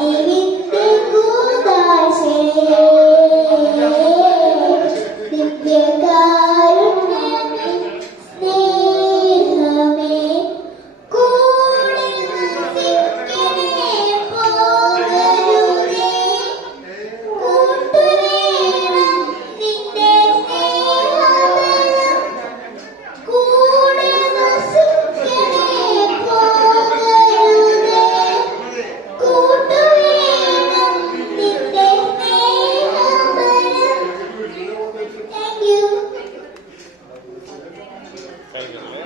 അറിവിന്റെ കൂതാശേ ദിവ്യകാരുണ്യമേ സ്നേഹമേ കൂടെ വസിക്കണേ പോകരുതേ കൂട്ടുവേണം നിന്റെ സ്നേഹബലം കൂടെ വസിക്കണേ പോകരുതേ കൂട്ടുവേണം നിന്റെ സ്നേഹബലം. Thank you. കഴിഞ്ഞല്ലേ?